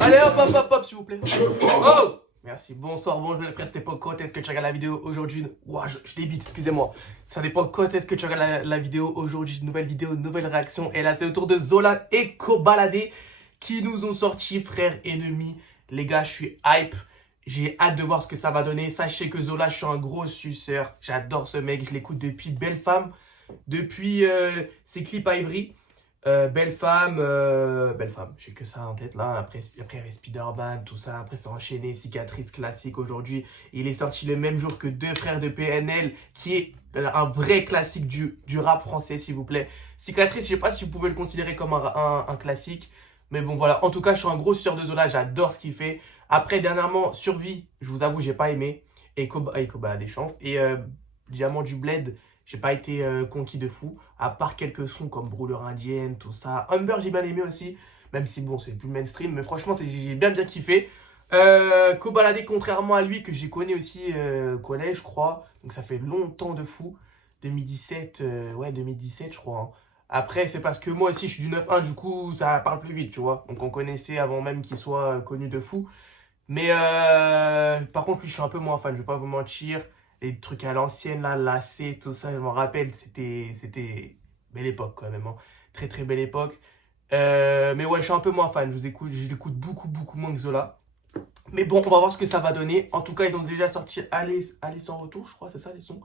Allez hop hop hop hop s'il vous plaît. Oh merci, bonsoir, bonjour les frères, c'était pas quand est-ce que tu regardes la vidéo aujourd'hui. Ouah, je l'ai vite, excusez-moi. Ça dépend quand est-ce que tu regardes la vidéo aujourd'hui. Nouvelle vidéo, nouvelle réaction. Et là, c'est au tour de Zola et Kobalade qui nous ont sorti frères ennemis. Les gars, je suis hype. J'ai hâte de voir ce que ça va donner. Sachez que Zola, je suis un gros suceur. J'adore ce mec, je l'écoute depuis Belle Femme, depuis ses clips à Ivry. Belle Femme, j'ai que ça en tête là. Après il y avait Spider-Man, tout ça. Après, c'est enchaîné, Cicatrice classique aujourd'hui. Il est sorti le même jour que Deux Frères de PNL, qui est un vrai classique du rap français, s'il vous plaît. Cicatrice, je sais pas si vous pouvez le considérer comme un classique. Mais bon, voilà. En tout cas, je suis un gros sueur de Zola. J'adore ce qu'il fait. Après, dernièrement, Survie, je vous avoue, j'ai pas aimé. Et Koba des Champs. Et Diamant du Bled, j'ai pas été conquis de fou, à part quelques sons comme Brûleur Indienne, tout ça. Humber, j'ai bien aimé aussi, même si bon, c'est plus mainstream, mais franchement, j'ai bien kiffé. Kobalade, contrairement à lui, que j'ai connu aussi au collège, je crois, donc ça fait longtemps de fou, 2017, ouais, 2017, je crois. Hein. Après, c'est parce que moi aussi, je suis du 9-1, du coup, ça parle plus vite, tu vois. Donc, on connaissait avant même qu'il soit connu de fou. Mais par contre, lui, je suis un peu moins fan, je vais pas vous mentir. Les trucs à l'ancienne, là, lacets, tout ça, je m'en rappelle, c'était belle époque quand même. Hein. Très très belle époque. Mais ouais, je suis un peu moins fan, je l'écoute beaucoup moins que Zola. Mais bon, on va voir ce que ça va donner. En tout cas, ils ont déjà sorti Aller sans retour, je crois, c'est ça les sons.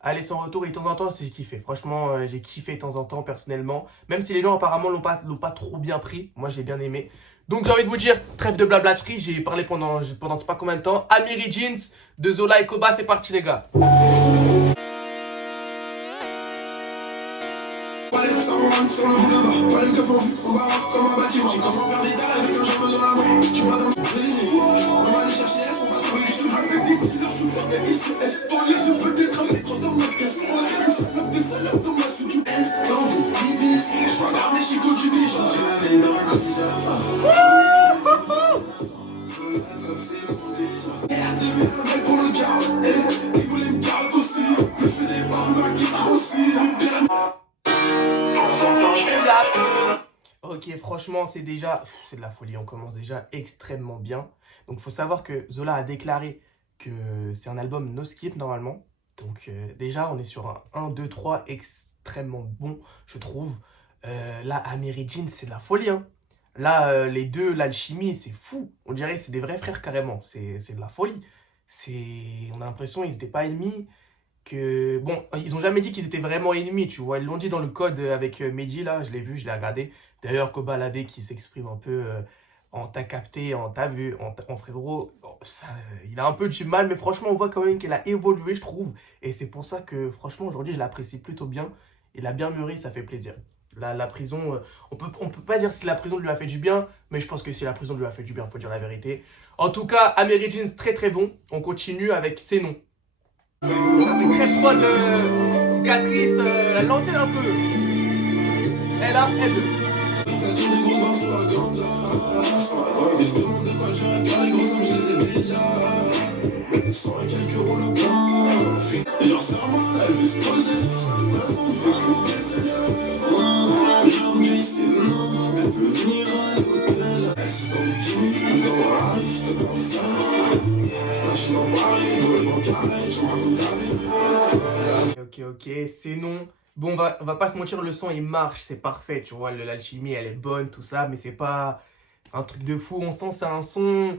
Aller sans retour, et de temps en temps, j'ai kiffé. Franchement, j'ai kiffé de temps en temps, personnellement. Même si les gens, apparemment, l'ont pas trop bien pris. Moi, j'ai bien aimé. Donc, j'ai envie de vous dire, trêve de blablaterie. J'ai parlé pendant je sais pas combien de temps. Amiri Jeans, de Zola et Koba, c'est parti, les gars. Sur le boulevard, pas les keufs en vue, on va rap comme un bâtiment. J'ai comment faire des dalles avec un jambon dans la main. Tu vois dans le prix, on va aller chercher S, on va trouver du sous. Avec des dealers, je suis des fiches S. Dans les jeux, peut-être un mètre dans ma caisse. On fait des salades dans ma soupe du S. Dans des bibis, je regarde les chicots du bichon. J'ai la main dans le pyjama. Merde, j'ai mis un mec pour le garde. Il voulait me garder aussi. Je fais des barres de la guitare aussi. Ok, franchement, c'est de la folie. On commence déjà extrêmement bien. Donc, il faut savoir que Zola a déclaré que c'est un album no skip normalement. Donc, déjà, on est sur un 1, 2, 3 extrêmement bon, je trouve. Là, Amiri Jeans, c'est de la folie. Hein. Là, les deux, l'alchimie, c'est fou. On dirait que c'est des vrais frères carrément. C'est de la folie. On a l'impression qu'ils n'étaient pas ennemis. Bon, ils ont jamais dit qu'ils étaient vraiment ennemis, tu vois. Ils l'ont dit dans le code avec Mehdi, là, je l'ai vu, je l'ai regardé. D'ailleurs, Kobalade qui s'exprime un peu en t'as capté, en t'as vu, en frérot, ça, il a un peu du mal, mais franchement, on voit quand même qu'il a évolué, je trouve. Et c'est pour ça que, franchement, aujourd'hui, je l'apprécie plutôt bien. Il a bien mûri, ça fait plaisir. La prison, on peut pas dire si la prison lui a fait du bien, mais je pense que si la prison lui a fait du bien, faut dire la vérité. En tout cas, Amiri Jeans, très très bon. On continue avec ses noms. Ça fait très froid de Cicatrice, l'ancienne un peu. Elle a, elle. Ça tire des gros barres sur la ganga. Je se demande de quoi je rêve car les gros hommes je les ai déjà. 100 et quelques euros le pain. Genre serment, elle veut se poser. Aujourd'hui c'est non, elle peut venir à l'hôtel. Dans le Jimmy, dans le Harry, je te pense ça. Là je suis dans Paris, dans le carré, je m'en laver. Ok, c'est non. Bon, on va pas se mentir, le son il marche, c'est parfait, tu vois, l'alchimie elle est bonne, tout ça, mais c'est pas un truc de fou. On sent c'est un son,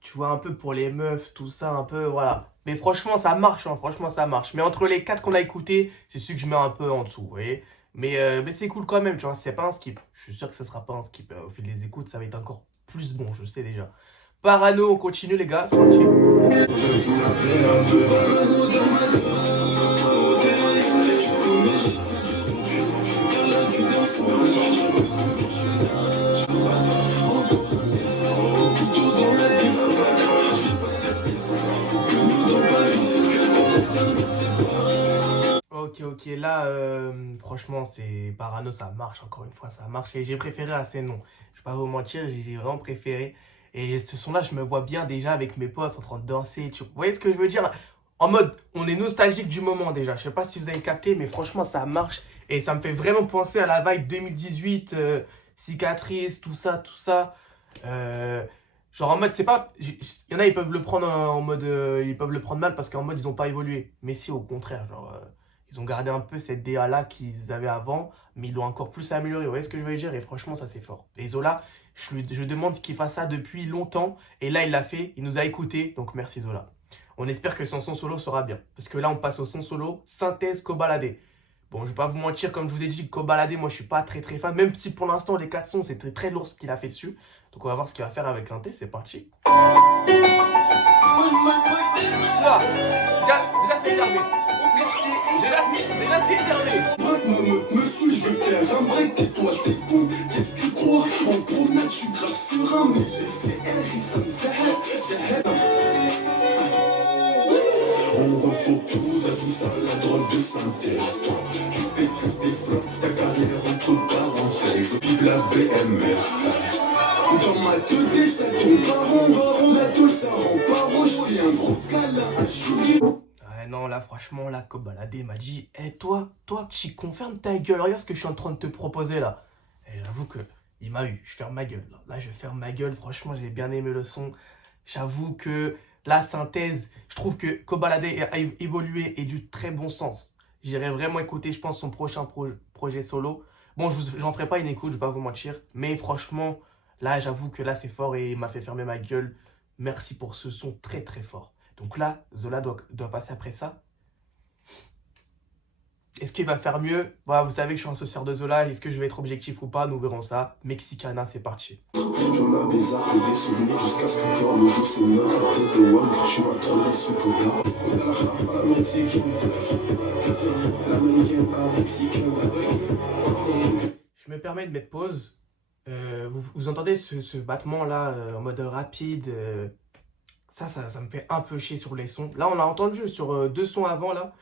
tu vois, un peu pour les meufs, tout ça, un peu, voilà. Mais franchement, ça marche, hein, franchement, ça marche. Mais entre les 4 qu'on a écoutés, c'est celui que je mets un peu en dessous, vous voyez. Mais c'est cool quand même, tu vois, c'est pas un skip. Je suis sûr que ce sera pas un skip. Au fil des écoutes, ça va être encore plus bon, je sais déjà. Parano, on continue les gars, c'est parti. Ok, là, franchement, c'est Parano, ça marche, encore une fois, ça marche. Et j'ai préféré assez non. Je vais pas vous mentir, j'ai vraiment préféré. Et ce son-là, je me vois bien déjà avec mes potes en train de danser. Vous voyez ce que je veux dire? En mode, on est nostalgique du moment déjà. Je sais pas si vous avez capté, mais franchement, ça marche. Et ça me fait vraiment penser à la vibe 2018, cicatrice, tout ça, tout ça. Genre en mode, c'est pas. Il y en a, ils peuvent le prendre en mode. Ils peuvent le prendre mal parce qu'en mode, ils ont pas évolué. Mais si, au contraire, genre. Ils ont gardé un peu cette DA-là qu'ils avaient avant, mais ils l'ont encore plus amélioré. Vous voyez ce que je veux dire? Et franchement, ça, c'est fort. Et Zola, je demande qu'il fasse ça depuis longtemps. Et là, il l'a fait. Il nous a écoutés. Donc, merci Zola. On espère que son son solo sera bien. Parce que là, on passe au son solo synthèse Kobalade. Bon, je vais pas vous mentir, comme je vous ai dit, Kobalade, moi, je suis pas très très fan. Même si pour l'instant, les 4 sons, c'est très très lourd ce qu'il a fait dessus. Donc, on va voir ce qu'il va faire avec synthèse. C'est parti. Là, déjà c'est énervé. Déjà c'est énervé. Ma meuf me saoule, je veux faire un break. Et toi t'es con, qu'est-ce que tu crois? En promenade, je suis grave serein. Mais FCR, ça me fait. On refait tout, à tout ça, la drogue de synthèse. Toi, tu fais que des flops, ta carrière entre parenthèses. Vive la BMR. Dans ma tête, c'est ton baron d'atoll, ça rend paro. Je fais un gros câlin à Julie. Ouais, non, là, franchement, là, Kobalade m'a dit, hé, toi, tu confirmes ta gueule, regarde ce que je suis en train de te proposer là. Et j'avoue que il m'a eu, je ferme ma gueule. Là, je ferme ma gueule, franchement, j'ai bien aimé le son. J'avoue que la synthèse, je trouve que Kobalade a évolué et du très bon sens. J'irai vraiment écouter, je pense, son prochain projet solo. Bon, j'en ferai pas une écoute, je vais pas vous mentir. Mais franchement, là, j'avoue que là, c'est fort et il m'a fait fermer ma gueule. Merci pour ce son très très fort. Donc là, Zola doit passer après ça. Est-ce qu'il va faire mieux? Voilà, vous savez que je suis un socieur de Zola. Est-ce que je vais être objectif ou pas? Nous verrons ça. Mexicana, c'est parti. J'en avais zappé des souvenirs jusqu'à ce que le corps le joue c'est notre tête de one car je suis pas trop déçu pour tard. La mexicaine, la américaine avec. Je me permets de mettre pause. Vous entendez ce battement là en mode rapide ça me fait un peu chier sur les sons. Là, on l'a entendu sur 2 sons avant là.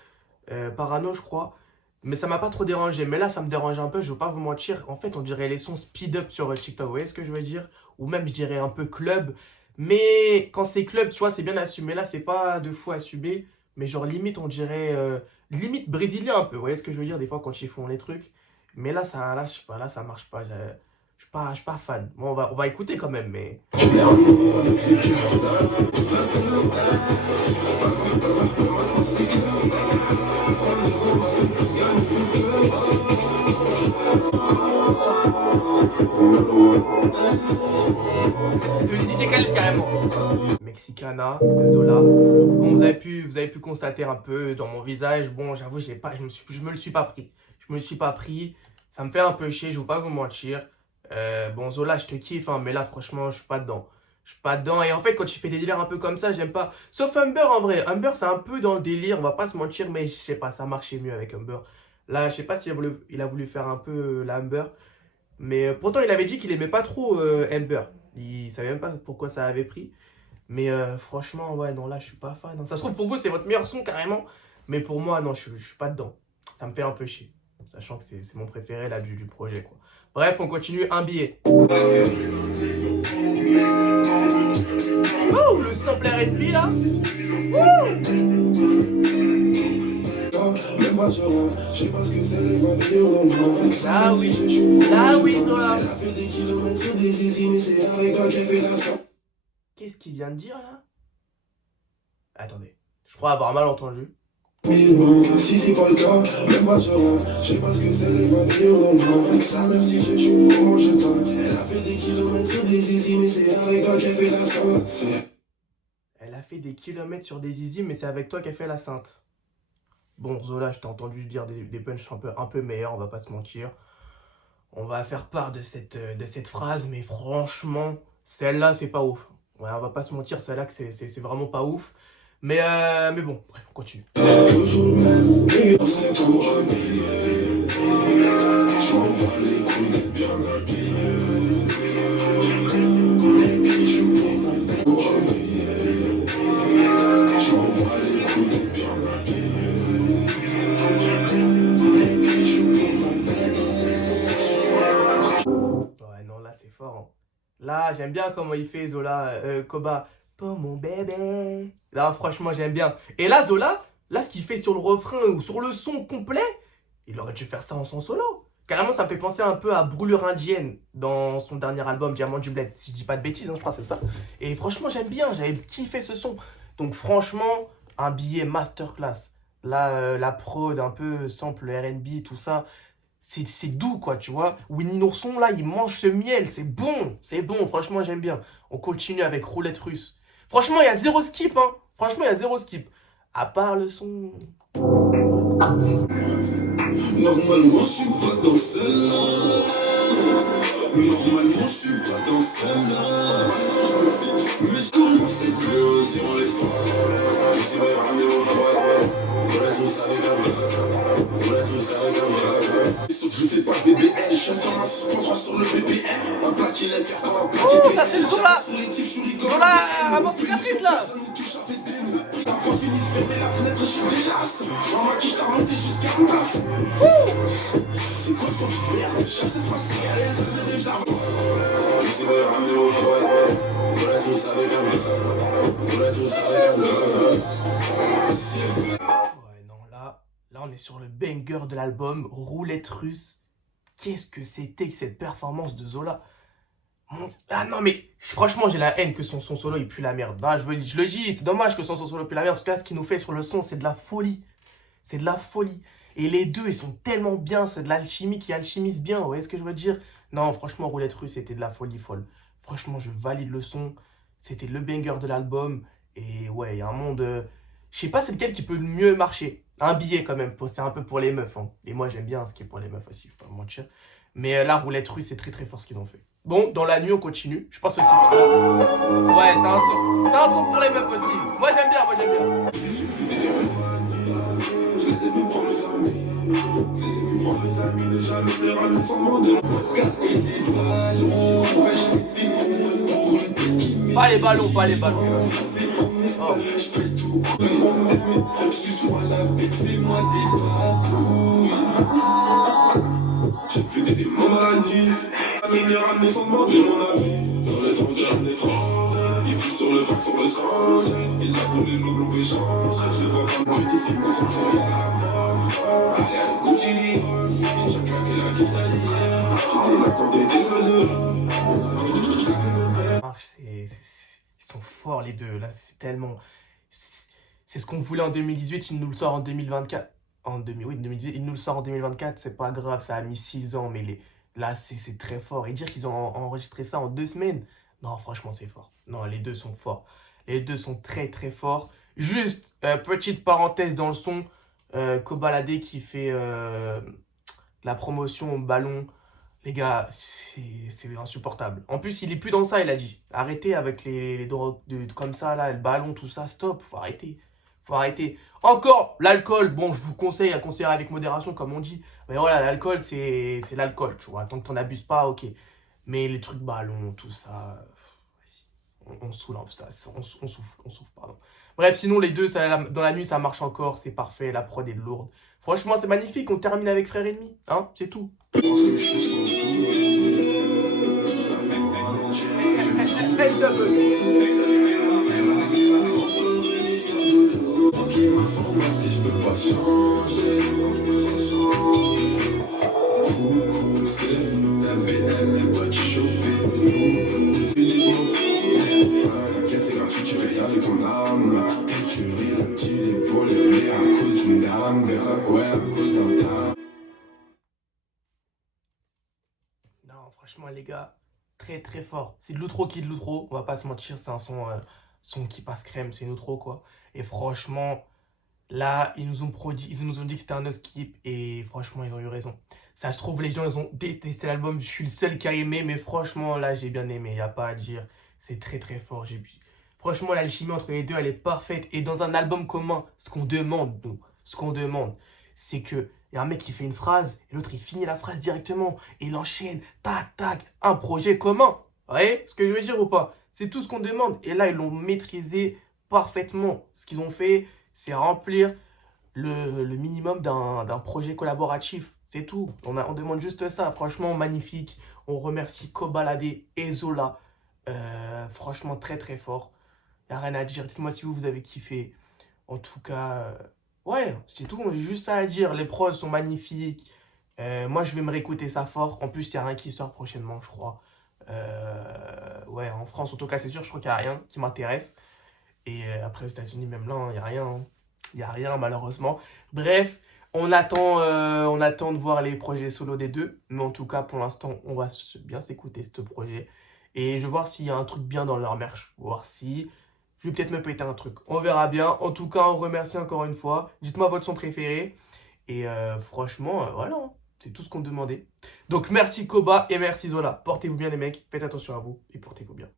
Parano, je crois. Mais ça m'a pas trop dérangé. Mais là, ça me dérange un peu, je veux pas vous mentir. En fait, on dirait les sons speed up sur TikTok. Vous voyez ce que je veux dire? Ou même, je dirais un peu club. Mais quand c'est club, tu vois, c'est bien assumé. Là, c'est pas de fou assumé. Mais genre, limite, on dirait. Limite brésilien un peu. Vous voyez ce que je veux dire? Des fois, quand ils font les trucs. Mais là, je sais pas, là, ça marche pas. Je suis pas fan. Bon, on va écouter quand même, mais. Le DJ Khaled carrément. Mexicana, de Zola. Bon, vous avez pu constater un peu dans mon visage. Bon, j'avoue, je me le suis pas pris. Je me le suis pas pris. Ça me fait un peu chier, je vais pas vous mentir. Bon, Zola, je te kiffe, hein, mais là, franchement, je suis pas dedans. Je suis pas dedans. Et en fait, quand tu fais des délires un peu comme ça, j'aime pas. Sauf Humber, en vrai. Humber, c'est un peu dans le délire, on va pas se mentir, mais je sais pas, ça marchait mieux avec Humber. Là, je sais pas s'il il a voulu faire un peu la Humber. Mais pourtant, il avait dit qu'il aimait pas trop Humber. Il savait même pas pourquoi ça avait pris. Mais franchement, ouais, non, là, je suis pas fan. Ça se trouve, pour vous, c'est votre meilleur son, carrément. Mais pour moi, non, je suis pas dedans. Ça me fait un peu chier. Sachant que c'est mon préféré, là, du projet, quoi. Bref, on continue. Un billet. Oh, le sample R&B, là. Ah oui. Ah oui, Zola. Qu'est-ce qu'il vient de dire, là? Attendez. Je crois avoir mal entendu. Si c'est pas le cas, même pas je rentre. Je sais pas ce que c'est les voitures dans le vent. Avec ça, même si je joue, comment je sens. Elle a fait des kilomètres sur des zizi, mais c'est avec toi qu'elle fait la sainte. Elle a fait des kilomètres sur des zizi, mais c'est avec toi qu'elle fait la sainte. Bon, Zola, je t'ai entendu dire des punchs un peu meilleurs, on va pas se mentir. On va faire part de cette phrase, mais franchement, celle-là, c'est pas ouf. Ouais, on va pas se mentir, celle-là, que c'est vraiment pas ouf. Mais bon, bref, on continue. Ouais, non, là, c'est fort. Hein. Là, j'aime bien comment il fait, Zola, Koba. Pour mon bébé. Là, franchement, j'aime bien. Et là, Zola, là, ce qu'il fait sur le refrain ou sur le son complet, il aurait dû faire ça en son solo. Carrément, ça me fait penser un peu à Brûlure Indienne dans son dernier album Diamant du Bled. Si je dis pas de bêtises, hein, je crois que c'est ça. Et franchement, j'aime bien, j'avais kiffé ce son. Donc franchement, un billet masterclass. Là, la prod, un peu sample R&B, tout ça, c'est doux, quoi, tu vois. Winnie Nourson, là, il mange ce miel, c'est bon, franchement, j'aime bien. On continue avec Roulette Russe. Franchement, il y a zéro skip, hein. Franchement, il y a zéro skip. À part le son. Normalement, je suis pas dans celle-là. Normalement, je suis pas dans celle-là. Mais je commence à plus si on les fait. J'essaierai de ramener mon poids. Faudrait tous avec un bras. Faudrait tous avec un bras. Sauf que je fais pas BBL. J'attends un 6.3 sur le BBL. Un plat qui lève faire comme un plat qui Oh, ça c'est le Zola. Zola, avant cicatrice, là. Quand fini de fermer la fenêtre, je suis déjà assis. Je m'en maquille, je t'ai remonté jusqu'à mon plafond. C'est quoi ce petit merde? Chaque cette fois, c'est galère, ça fait déjà. J'essaie de ramener au poids. Faudrait tous avec un bras. Faudrait tous avec un bras. Ouais, non, là, on est sur le banger de l'album, Roulette Russe. Qu'est-ce que c'était que cette performance de Zola? Ah non, mais franchement, j'ai la haine que son solo il pue la merde. Ah, je le dis, c'est dommage que son solo pue la merde, parce que là, ce qu'il nous fait sur le son, c'est de la folie. C'est de la folie. Et les deux, ils sont tellement bien, c'est de l'alchimie qui alchimise bien, vous voyez ce que je veux dire? Non, franchement, Roulette Russe, c'était de la folie folle. Franchement, je valide le son. C'était le banger de l'album. Et ouais, il y a un monde... Je sais pas c'est lequel qui peut le mieux marcher. Un billet quand même, c'est un peu pour les meufs, hein. Et moi, j'aime bien ce qui est pour les meufs aussi, je vais pas me mentir. Mais là, Roulette Russe, c'est très très fort ce qu'ils ont fait. Bon, dans la nuit, on continue. Je pense aussi ce là. Ouais, c'est un son. C'est un son pour les meufs aussi. Moi, j'aime bien, moi, j'aime bien. Je les ai vus prendre mes amis. Je les ai vus prendre mes amis. Déjà, le plaire à nous sans demander. Vodka et des ballons. Ouais, je t'ai dit pour une petite. Pas les ballons, pas les ballons. Oh. Je fais tout pour suce-moi la bête, fais-moi des babous. J'ai fait des démons dans la nuit. Amis les ramener sans demander mon avis. Dans l'étranger, un étranger. Il fout sur le bac, sur le sang. Il a volé l'eau, l'eau échange. Je vois pas le but ici, quand son jour est à mort. Allez, à Gucci, j'ai claqué la quesadilla. J'étais là quand t'es désolé. Ah, ils sont forts les deux. Là, c'est tellement. C'est ce qu'on voulait en 2018, il nous le sort en 2024. Oui, 2018, il nous le sort en 2024, c'est pas grave, ça a mis 6 ans, mais là, c'est très fort. Et dire qu'ils ont enregistré ça en 2 semaines, non, franchement, c'est fort. Non, les deux sont forts. Les deux sont très, très forts. Juste, petite parenthèse dans le son, Kobalade qui fait la promotion au ballon. Les gars, c'est insupportable. En plus, il est plus dans ça, il a dit. Arrêtez avec les drogues comme ça, là, le ballon, tout ça, stop, faut arrêter. Faut arrêter. Encore, l'alcool, bon, je vous conseille à considérer avec modération, comme on dit. Mais voilà, l'alcool, c'est l'alcool, tu vois. Tant que t'en abuses pas, ok. Mais les trucs ballon, tout ça, on saoule, hein, ça, on souffle, pardon. Bref, sinon, les deux, ça, dans la nuit, ça marche encore, c'est parfait, la prod est lourde. Franchement, c'est magnifique, on termine avec Frère Ennemi, hein, c'est tout. Je peux pas changer. Coucou, c'est nous. La VM, what you Coucou, c'est les mots. T'inquiète, c'est gratuit, tu payes avec ton âme. Et tu ris, le petit est volé, mais à cause d'une dame. Ouais, à cause d'un dame. Non, franchement, les gars, très très fort. C'est de l'outro qui est de l'outro, on va pas se mentir, c'est un son qui passe crème, c'est une outro quoi. Et franchement, là, ils nous ont dit que c'était un no skip et franchement, ils ont eu raison. Ça se trouve, les gens, ils ont détesté l'album, je suis le seul qui a aimé, mais franchement, là, j'ai bien aimé, il n'y a pas à dire. C'est très très fort. Franchement, l'alchimie entre les deux, elle est parfaite. Et dans un album commun, ce qu'on demande, nous, ce qu'on demande, c'est que y a un mec qui fait une phrase et l'autre il finit la phrase directement et il enchaîne, tac, tac, un projet commun. Vous voyez ce que je veux dire ou pas? C'est tout ce qu'on demande. Et là, ils l'ont maîtrisé parfaitement. Ce qu'ils ont fait, c'est remplir le minimum d'un projet collaboratif. C'est tout. On demande juste ça. Franchement, magnifique. On remercie Kobalade et Zola. Franchement, très très fort. Il n'y a rien à dire. Dites-moi si vous avez kiffé. En tout cas, Ouais, c'est tout, j'ai juste ça à dire. Les prods sont magnifiques. Moi, je vais me réécouter ça fort. En plus, il n'y a rien qui sort prochainement, je crois. Ouais, en France, en tout cas, c'est sûr, je crois qu'il n'y a rien qui m'intéresse. Et après, aux États-Unis, même là, il n'y a rien, hein. Il n'y a rien, malheureusement. Bref, on attend de voir les projets solo des deux. Mais en tout cas, pour l'instant, on va bien s'écouter ce projet. Et je vais voir s'il y a un truc bien dans leur merch. Voir si je vais peut-être me péter un truc. On verra bien. En tout cas, on remercie encore une fois. Dites-moi votre son préféré. Et franchement, voilà, hein. C'est tout ce qu'on demandait. Donc merci Koba et merci Zola. Portez-vous bien les mecs. Faites attention à vous et portez-vous bien.